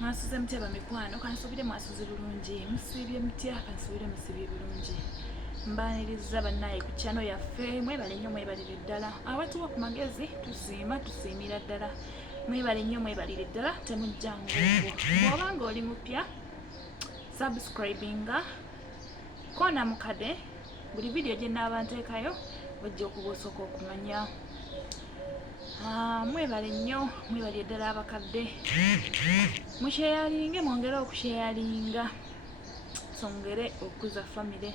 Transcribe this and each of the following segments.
Mwasuze mutya bamikwano, kansubire mwasuze bulungi, musibye mutya, kansubire musibye bulungi. Mbaniriza bannaye ku channel yaffe, mwebale nnyo mwebalire ddala. Abatuwa ku magezi tusiimira ddala. Mwebale nnyo mwebalire ddala, temujja ng'ogwo. Bw'obanga oli mupya, subscribinga, koona mukade, buli video gye nnaaba nteekayo bajja okuba osooka okumanya. Mwebale nnyo, mwebale ddala abakadde. Musheyalinge, mwongere okusheyalinga, tusongere okuza famire.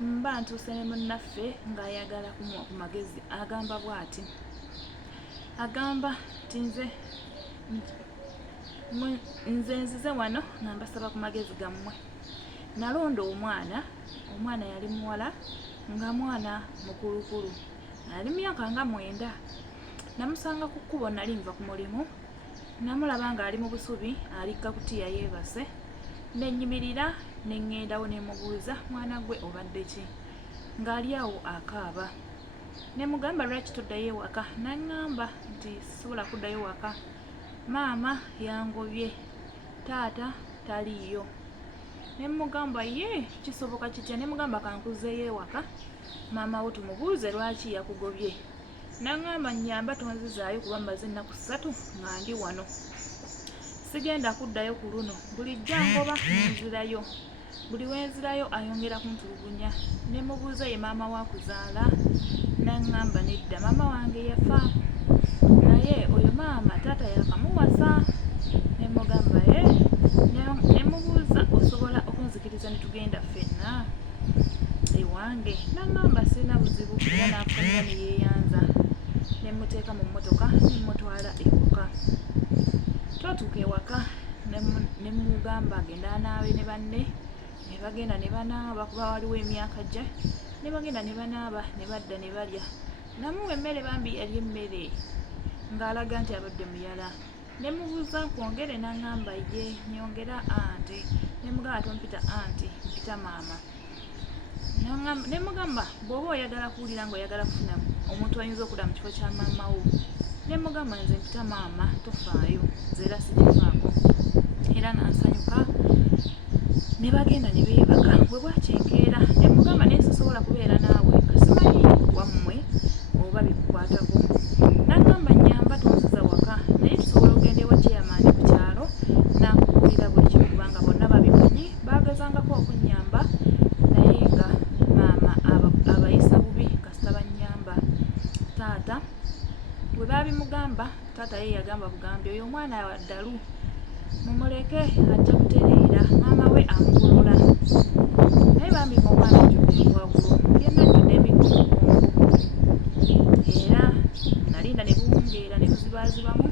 Mba ntuuse ne munnaffe ng'ayagala kumuwa ku magezi, agamba bw'ati. Agamba nti nze nzize wano nga mbasaba ku magezi gammwe. Nalonda omwana yali muwala nga mwana mukulukulu, ali myaka nga 9. Namusanga ku kkubo, nali nva ku mulimu, namulaba ng'ali mu busubi alikka kutiya yeebase. Nenyimirira ne ŋŋendawo ne mubuuza, mwana gwe obadde ki? Ng'ali awo akaaba. Ne mugamba lwaki toddayo ewaka? Naŋŋamba nti sisobola kuddayo waka, maama yangobye, taata taliiyo. Ne mugamba ye kisoboka kitya? Ne mugamba kankuzeeyo ewaka, maama wo tumubuuze lwaki yakugobye. Naŋŋamba nnyamba tonzizaayo kuba mmaze ennaku 3 nga ndi wano, sigenda kuddayo ku luno. Bulijjo angoba nenzirayo, buli wenzirayo ayongera kuntulugunya. Ne mubuuza ye maama wakuzaala? Naŋŋamba nedda, maama wange yafa, naye oyo maama taata yakamuwasa. Ne mugamba ne mubuuza osobola okunzikiriza ne tugenda ffenna ewange? Naŋŋamba sirina buzibu, era n'afukamira ne yeeyanza. Ne muteeka mu mmotoka ne mutwala ewaka. Twatuuka ewaka ne mugamba agenda anaabe ne banne, ne bagenda ne banaaba kuba waliwo emyaka gye. Ne bagenda ne banaaba ne badda ne balya. Namuwa emmere, bambi yalya emmere ng'alaga nti abadde muyala. Ne mubuuza nkwongere? Naŋŋamba ye nyongera anti. Ne mugamba tompita anti, mpita maama. Ne mugamba bw'oba oyagala kuwulira ng'oyagala kufuna omuntu ayinza okudda mu kifo kya maama wo, ne mugamba nze mpita maama, tofaayo, nze era sikifaako. Era n'asanyuka, ne bagenda ne beebaka. Bwe bwakyenkeera ne mugamba naye sisobola kubeera naawe, kasimanyi wammwe oba bikukwatako. Naŋŋamba nnyamba tonziza waka, naye tusobola okugenda ewa chairman ku kyalo n'akubuulira buli kimu kubanga bonna babimanyi. Baagezangako okunnyamba naye nga maama abayisa bubi kasita bannyamba. Taata bwe baabimugamba, taata ye yagamba bugambi, oyo omwana wa ddalu, mumuleke ajja kutereera, maama we amugolola. Naye bambi omwana ajjudde obwagulo, yenna ajjudde emigongo, era nalinda ne buwungeera ne buzibaazibamu.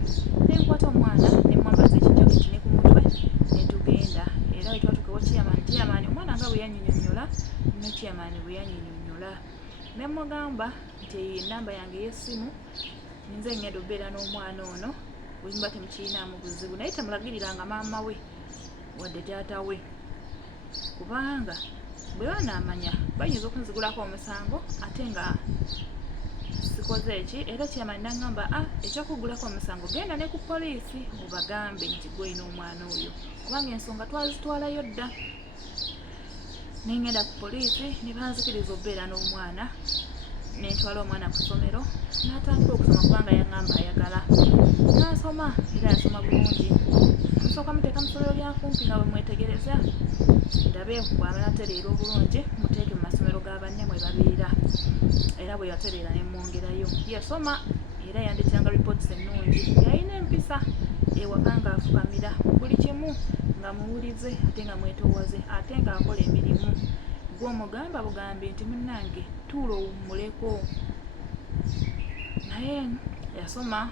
Ne nkwata omwana ne mwambaza ekijaketi ne ku mutwe ne tugenda. Era bwe twatuuka ewa chairman, omwana nga bwe yannyonnyonnyola ne chairman bwe yannyonnyonnyola. Ne mugamba nti ennamba yange y'essimu nze ngenda obeera n'omwana ono, bwe muba temukirinaamu buzibu, naye temulagiriranga maama we wadde taata we, kubanga bwe banaamanya bayinza okunzigulako omusango ate nga sikoze eki. Era chairman n'aŋŋamba ekyokugulako omusango, genda ne ku poliisi obagambe nti gwe olina omwana oyo, kubanga ensonga twazitwalayo dda. Ne ngenda ku poliisi ne banzikiriza obeera n'omwana. Ne ntwala omwana ku ssomero n'atandika okusoma kubanga yaŋŋamba ayagala. N'asoma era yasoma bulungi. Musooka muteeka mu ssomero lya kumpi nga bwe mwetegereza, ndabe bw'anatereera obulungi muteeke mu masomero ga banne mwe babeera. Era bwe yatereera ne mwongerayo. Yasoma era yandeetanga reports ennungi. Yalina empisa ewaka ng'afukamira buli kimu nga muwulize ate nga mwetoowaze ate ng'akola emirimu. Gw'omugamba bugambi nti munnange tuulo owummuleko. Naye yasoma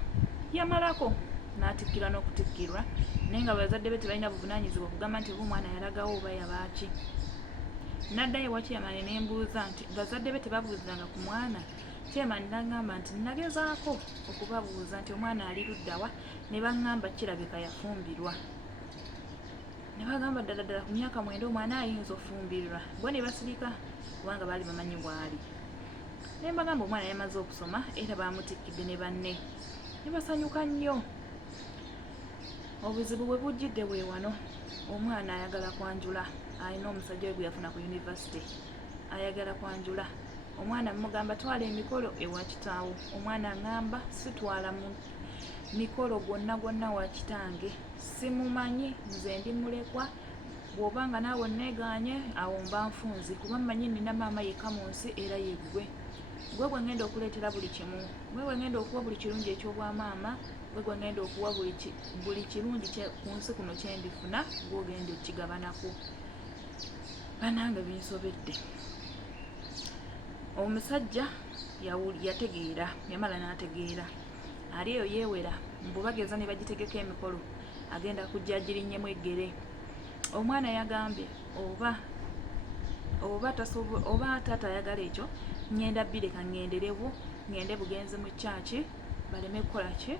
yamalako n'atikkirwa n'okutikkirwa, naye nga bazadde be tebalina buvunaanyizibwa okugamba nti oba omwana yalagawo oba yabaaki. N'addayo ewa chairman ne mbuuza nti bazadde be tebabuuzanga ku mwana. Chairman n'aŋŋamba nti nagezaako okubabuuza nti omwana ali luddawa, ne baŋŋamba kirabika yafumbirwa. Ne bagamba ddala ku myaka 9 omwana ayinza ofumbirwa. Bo ne basirika kubanga baali bamanyi bw'ali. Ne mbagamba omwana yamaze okusoma era baamutikkidde ne banne. Ne basanyuka nnyo. obuzibu bwe bujjidde bwe wano. Omwana ayagala kwanjula, alina omusajja we gwe yafuna ku yunivasite, ayagala kwanjula. Omwana mugamba twala emikolo ewa kitaawo. Omwana ngamba sitwala mikolo gwonna wa kitange, simumanyi, nze ndi mulekwa, bw'obanga naawe neeganye awo mba nfunzi, kuba mmanyi nina maama yekka mu nsi era ye ggwe. Gwe gwe ngenda okuleetera buli kimu, gwe gwe ngenda okuwa buli kirungi eky'obwamaama, gwe gwe ngenda okuwa buli kirungi ku nsi kuno kye ndifuna, gwe ogenda okigabanako. Bannange binsobedde. Omusajja yategeera, yamala n'ategeera. Ali eyo yeewera, mbu bageza ne bagitegeka emikolo, agenda kujja agirinnyemu eggere. Omwana yagambye oba taata ayagala ekyo, ngenda bireka ngenderewo, ngende bugenzi mu kyaki, baleme kukola ki?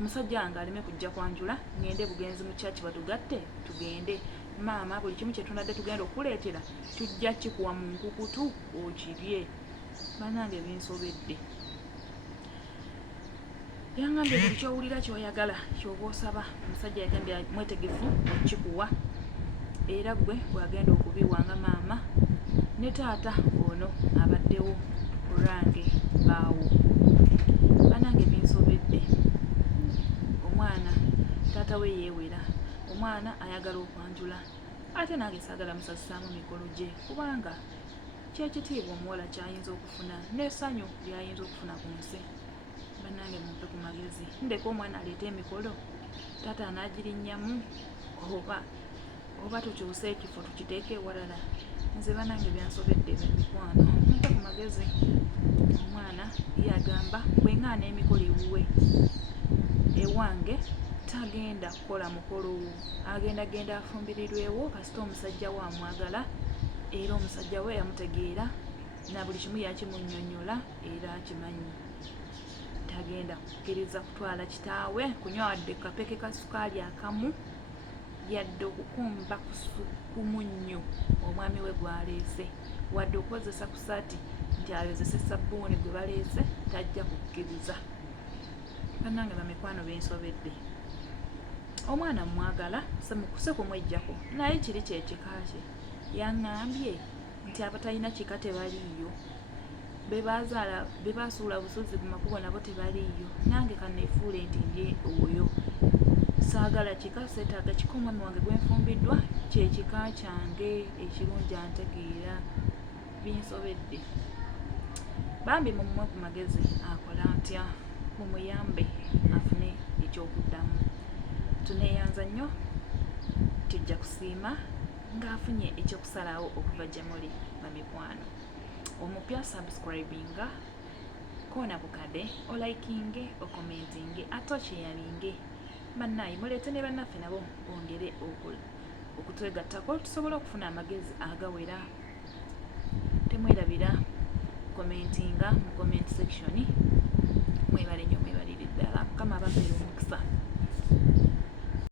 Musajja wange aleme kujja kwanjula, ngende bugenzi mu kyaki batugatte tugende. Maama buli kimu kye tunadde tugenda okuleetera tujja kikuwa mu nkukutu okirye. Bannange binsobedde. Yangambye buli kyowulira kyoyagala kyoba osaba. Omusajja yagambye mwetegefu okikuwa, era gwe bw'agenda okubiwanga maama ne taata ono abaddewo olwange baawo. Bannange binsobedde. Omwana taata we yeewera, omwana ayagala okwanjula, ate nange saagala musasaamu mikolo gye, kubanga kyekitiibwa omuwala kyayinza okufuna n'essanyu lyayinza okufuna ku nsi. Bannange mumpe ku magezi, ndeka omwana aleete emikolo, taata anaagirinnyamu oba tukyuse ekifo tukiteeke ewalala. Nze bannange byansobedde mikwano, mumpe ku magezi. Omwana yagamba bwengaana emikolo ewuwe ewange tagenda kukola mukolo, agenda afumbirirwewo kasita omusajja we amwagala, era omusajja we yamutegeera na buli kimu yakimunnyonnyola era akimanyi. Tagenda kukkiriza kutwala kitaawe kunywa wadde kapeke ka sukaali akamu, yadde okukumba ku munnyo omwami we gwaleese, wadde okukozesa ku saati nti ayozese sabbuuni gwe baleese, tajja kukkiriza. Bannange bamikwano bensobedde. Omwana mwagala semukuse kumwejjako, naye kiri kyekika kye. Yaŋŋambye nti abatalina kika tebaliiyo, be basuula busuzi ku makubo nabo tebaliiyo, nange kanneefuule nti ndi oyo. Saagala kika, seetaaga kika, omwami wange gwe nfumbiddwa kye kika kyange ekirungi antegeera. Binsobedde. Bambi mumuwe ku magezi akola atya, mumuyambe afune ekyokuddamu. Tuneeyanza nnyo, tujja kusiima ng'afunye ekyokusalawo okuva gye muli bamikwano. Omupya subscribinga, koona bukade, olikinge, okomentinge, ate okyeyalinge. Bannaye muleete ne bannaffe nabo bongere okutwegattako tusobole okufuna amagezi agawera. Temwerabira komentinga mu comment section. Mwebale nnyo, mwebalire ddala. Mukama abampeere omukisa.